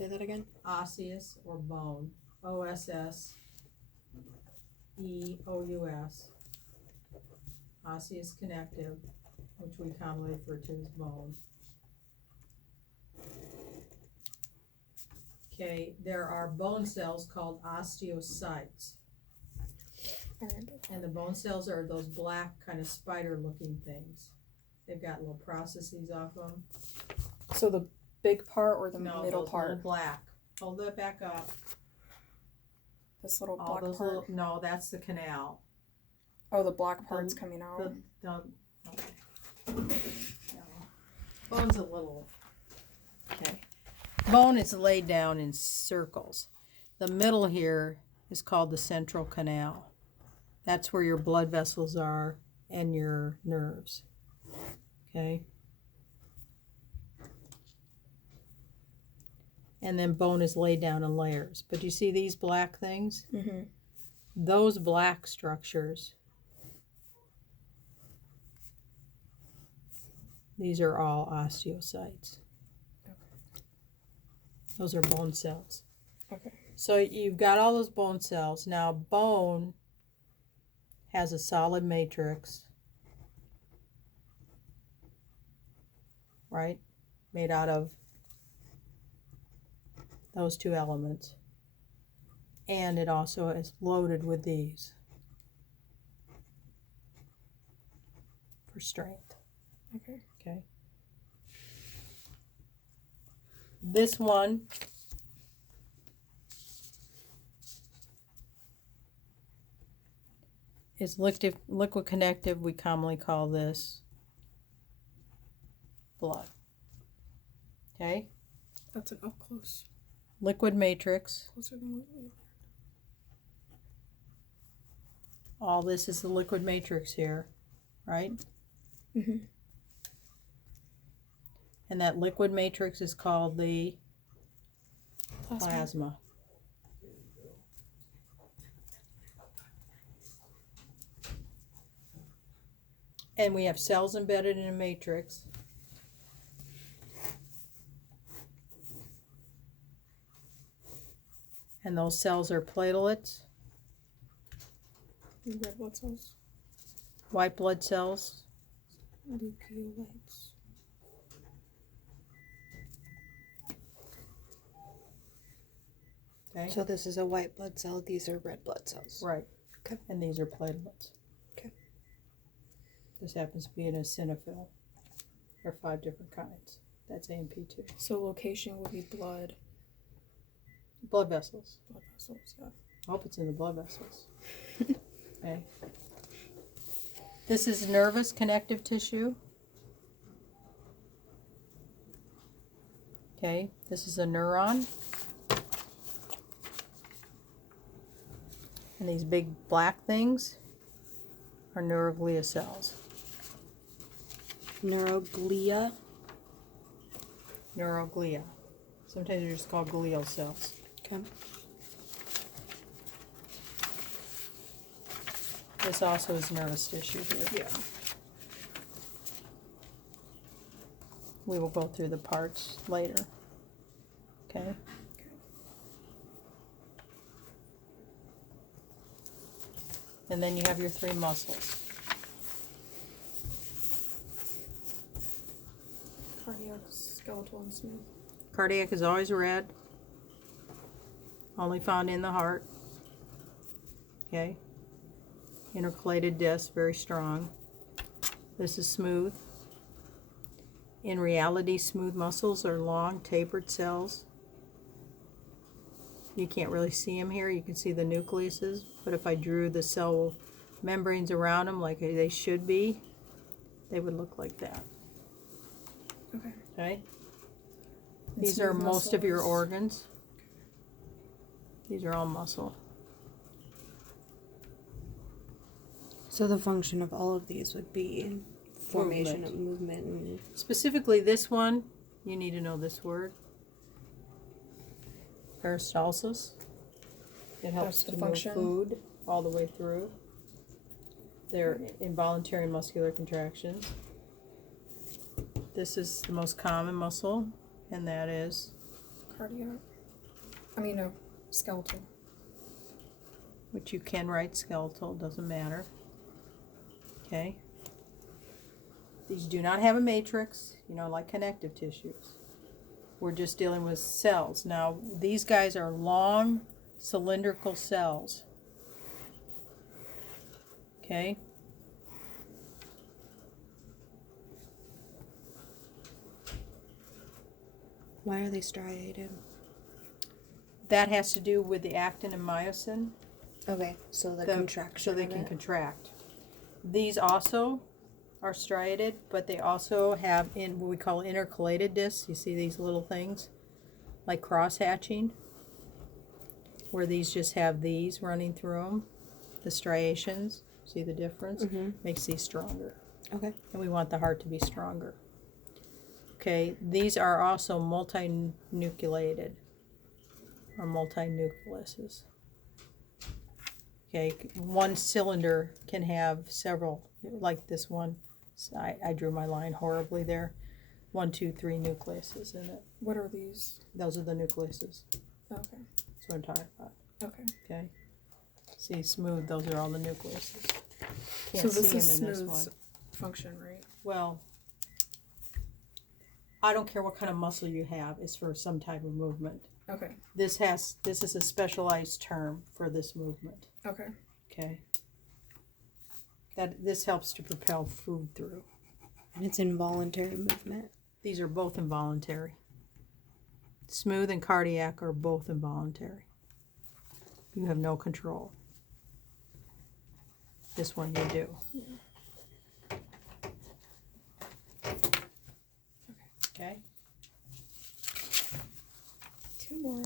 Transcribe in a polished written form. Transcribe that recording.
Say that again. Osseous or bone. OSSEOUS. Osseous connective, which we commonly refer to as bone. Okay, there are bone cells called osteocytes. And the bone cells are those black kind of spider looking things. They've got little processes off them. So the big part or the No, middle those part? little black. Hold that back up. This little All black those part? little, no, that's the canal. Oh, the black part's coming out. Okay. No. Bone's a little, okay. Bone is laid down in circles. The middle here is called the central canal. That's where your blood vessels are and your nerves. Okay. And then bone is laid down in layers. But you see these black things? Mm-hmm. Those black structures, these are all osteocytes. Okay. Those are bone cells. Okay. So you've got all those bone cells. Now bone has a solid matrix, right? Made out of those two elements. And it also is loaded with these for strength. Okay. Okay. This one is liquid connective. We commonly call this blood. Okay. That's an up close. Liquid matrix. Closer than what we. All this is the liquid matrix here, right? Mm-hmm. And that liquid matrix is called the plasma. And we have cells embedded in a matrix. And those cells are platelets, Red blood cells. white blood cells, Leukocytes. okay? So this is a white blood cell. These are red blood cells. Right. Okay. And these are platelets. Okay. This happens to be an eosinophil. There are 5 different kinds. That's AMP2. So location would be blood. Blood vessels. Blood vessels, yeah. I hope it's in the blood vessels. Okay. This is nervous connective tissue. Okay. This is a neuron. And these big black things are neuroglia cells. Neuroglia. Neuroglia. Sometimes they're just called glial cells. Okay. This also is nervous tissue here. Yeah. We will go through the parts later. Okay. And then you have your 3 muscles. Cardiac, skeletal, and smooth. Cardiac is always red. Only found in the heart. Okay. Intercalated disc, very strong. This is smooth. In reality, smooth muscles are long, tapered cells. You can't really see them here. You can see the nucleuses, but if I drew the cell membranes around them like they should be, they would look like that. Okay. Okay? And These are smooth most of your muscles. organs. These are all muscle. So the function of all of these would be formation Movement. of movement and Specifically this one, you need to know this word. Peristalsis. It helps That's the to function. move food all the way through. They're involuntary muscular contractions. This is the most common muscle, and that is cardiac. I mean, no, skeletal. which you can write skeletal, doesn't matter. Okay. These do not have a matrix, like connective tissues. We're just dealing with cells. Now, these guys are long cylindrical cells. Okay. Why are they striated? That has to do with the actin and myosin. Okay, so the So contraction. they of can it. contract. These also are striated, but they also have what we call intercalated discs. You see these little things like cross hatching, where these just have these running through them, the striations. See the difference? Makes these stronger. Okay. And we want the heart to be stronger. Okay, these are also multinucleated or multinucleuses. Okay, one cylinder can have several, like this one. I drew my line horribly there. 1, 2, 3 nucleuses in it. What are these? Those are the nucleuses. Okay. That's what I'm talking about. Okay. Okay. See, smooth. Those are all the nucleuses. Can't So this see is them in this smooth one. function, right? Well, I don't care what kind of muscle you have. It's for some type of movement. Okay. This is a specialized term for this movement. Okay. Okay. This helps to propel food through. And it's involuntary movement. These are both involuntary. Smooth and cardiac are both involuntary. You have no control. This one you do. Okay. Two more.